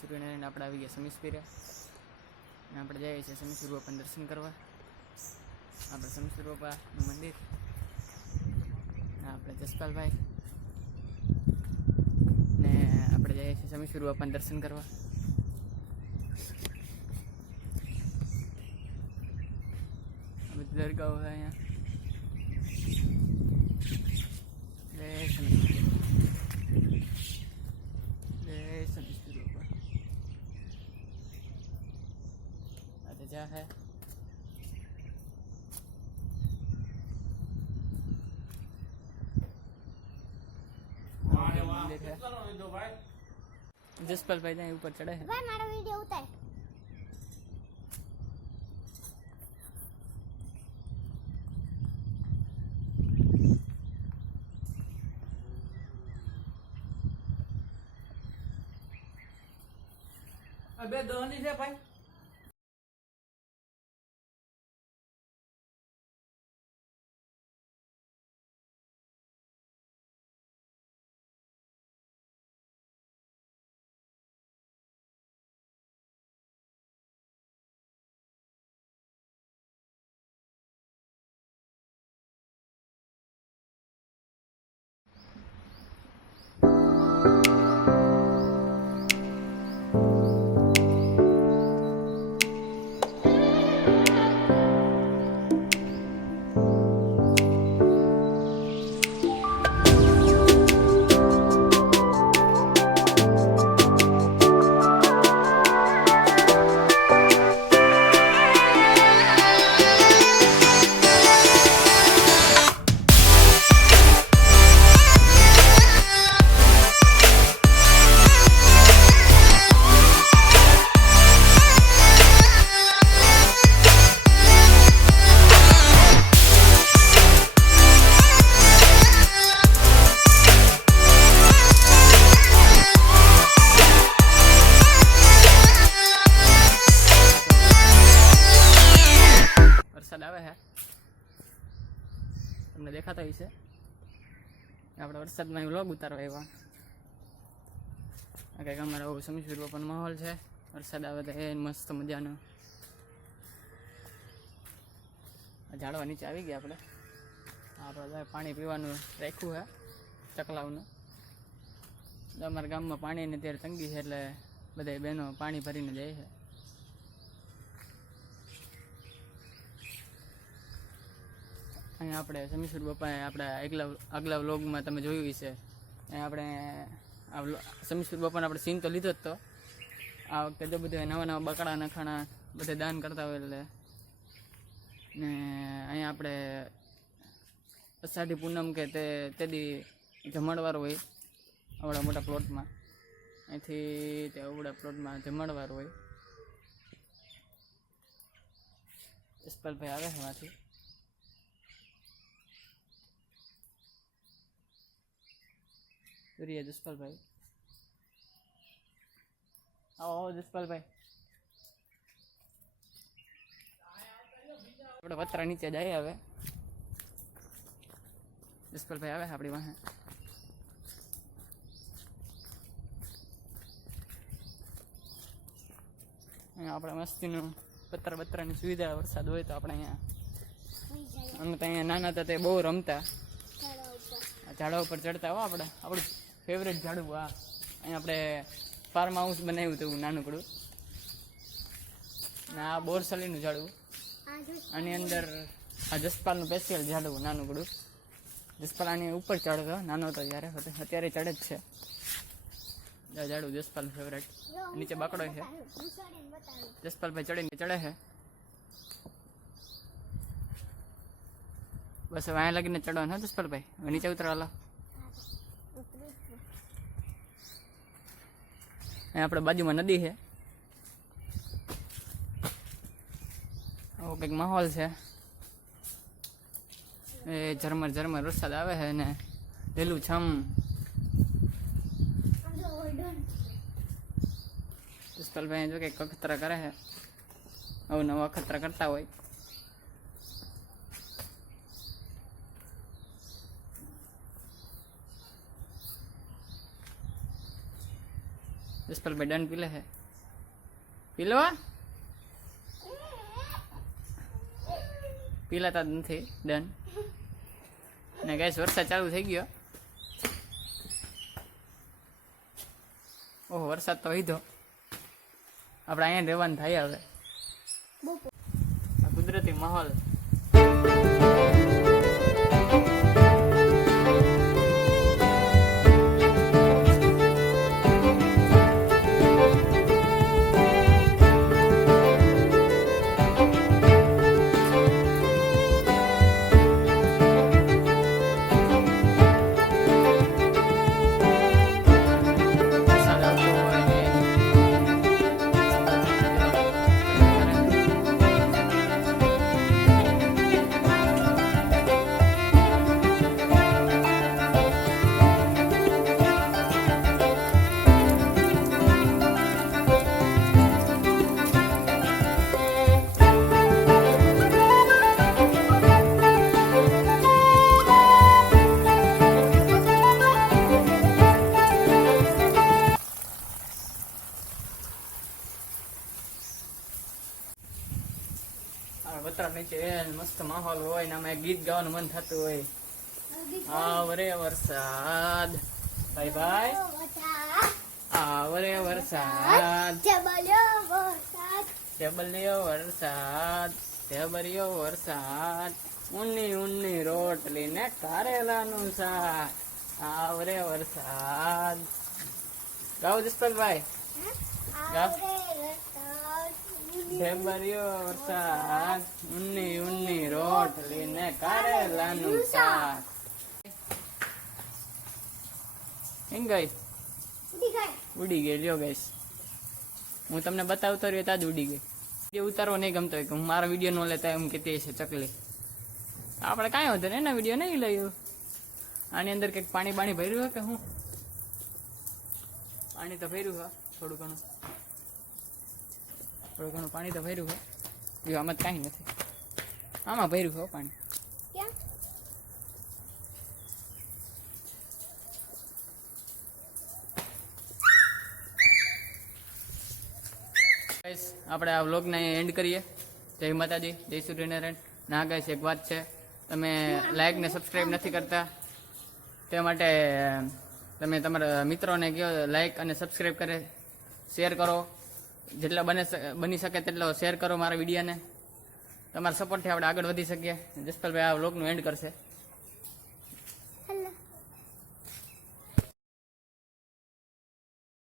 સૂર્યનારાયણ આપણે આવી ગયા સમીસપીરે અને આપણે જઈએ છીએ સમીસુર બાપાને દર્શન કરવા. આપણે સમીસુર બાપાનું મંદિર ને આપણે જસપાલભાઈ ને આપણે જઈએ છીએ સમીસુર બાપાને દર્શન કરવા. બધી દરગાહો છે અહીંયા. જય સમીસુર બાપા. આ તો જા है जसपाल भाई यहाँ ऊपर चढ़े हैं. भाई मारा वीडियो उतार. अबे दोनी से भाई વરસાદ આવે છે તમને દેખાતો હશે. આપણે વરસાદમાં વ્લોગ ઉતારવા આવ્યા. આ કંઈક અમારો સમીસુર બાપાનો માહોલ છે. વરસાદ આવે તો એ મસ્ત મજાનો. ઝાડવા નીચે આવી ગયા આપણે. આપણે પાણી પીવાનું રાખ્યું છે ચકલાવનું. અમારા ગામમાં પાણીની અત્યારે તંગી છે એટલે બધા બહેનો પાણી ભરીને જાય છે. અહીંયા આપણે સમીસુર બાપાએ આપણા આગલા વ્લોગમાં તમે જોયું હશે. અહીંયા આપણે આ સમીસુર બાપાને આપણે સીન તો લીધો જ તો. આ વખતે જો બધા નવા નવા બકડા નખાણા બધે દાન કરતા હોય એટલે. ને અહીંયા આપણે અષાઢી પૂનમ કે તે દી જમણવાર હોય આવડા મોટા પ્લોટમાં. અહીંથી તે આવડા પ્લોટમાં જમણવાર હોય. જસપાલભાઈ આવે છે એમાંથી. સૂર્ય જસપાલભાઈ આવો જસપાલભાઈ. આપણે પતરા નીચે જઈએ હવે. જસપાલભાઈ આવે આપણી પાસે. અહીંયા આપણે મસ્તીનું પતરાની સુવિધા વરસાદ હોય તો આપણે અહીંયા અમે તો અહીંયા નાના હતા તે બહુ રમતા. ઝાડા ઉપર ચડતા હો આપણે. આપણું ફેવરેટ ઝાડવું આ. અહીંયા આપણે ફાર્મ હાઉસ બનાવ્યું હતું નાનકડું. ને આ બોરસલીનું ઝાડવું. આની અંદર આ જસપાલનું સ્પેશિયલ ઝાડવું નાનકડું. જસપાલ આની ઉપર ચડતો નાનો હતો ત્યારે. અત્યારે ચડે જ છે ઝાડવું. જસપાલ ફેવરેટ. નીચે બાકડો છે. જસપાલભાઈ ચડે છે. બસ હવે અહીંયા લગીને ચડવાનું હા જસપાલભાઈ. હવે નીચે ઉતરવા. અહીંયા આપણે બાજુમાં નદી છે. આવો કંઈક માહોલ છે. એ ઝરમર વરસાદ આવે છે ને લીલું છમ. જસપાલભાઈ જો કંઈક અખતરા કરે છે. નવા અખતરા કરતા હોય. જસપાલભાઈ ડન પીલે છે, પીલો પીલાતા જ નથી ડન. ને ગાઈસ વરસાદ ચાલુ થઈ ગયો. ઓહો વરસાદ તો વીધો. આપણે અહીંયા રહેવાનું થાય હવે. આ કુદરતી માહોલ. પતરા નીચે મસ્ત માહોલ હોય ને આમાં ગીત ગાવાનું મન થતું હોય. આવરે વરસાદ ભાઈ ભાઈ, આવરે વરસાદ, ટેબલિયો વરસાદ, ટેબલિયો વરસાદ, ઊની ઊની રોટલી ને કારેલાનું શાક. આવરે વરસાદ. ગાઓ જસપાલભાઈ, ગાઓ. ઢેબરિયો વરસાદ, ઊની ઊની રોટલી ને કારેલાનું શાક. એમ ગઈ ઉડી ગઈ. લ્યો ગઈશ, હું તમને બતાવતો રહ્યો ત્યાં જ ઉડી ગઈ. વિડીયો ઉતારવો નહીં ગમતો હોય કે હું મારા વિડીયો નો લેતા એમ કહેતી છે ચકલી. આપણે કાંઈ વધે ને એના વિડીયો નહીં લઈએ. આની અંદર કંઈક પાણી બાણી ભર્યું હોય કે હું? પાણી તો ભર્યું હોય થોડું ઘણું, થોડું ઘણું પાણી તો ભર્યું હોય. એ આમાં જ કાંઈ નથી, આમાં ભર્યું હોય પાણી. આપણે આ વ્લોગને એન્ડ કરીએ. જય માતાજી, જય સૂર્યનારાયણ. ના ગાઈસ એક વાત છે, તમે લાઈક ને સબસ્ક્રાઈબ નથી કરતા, તે માટે તમે તમારા મિત્રોને કહો લાઈક અને સબસ્ક્રાઈબ કરે, શેર કરો. જેટલા બની શકે તેટલો શેર કરો મારા વિડીયોને. તમારા સપોર્ટથી આપણે આગળ વધી શકીએ. જસપાલભાઈ આ વ્લોગનું એન્ડ કરશે.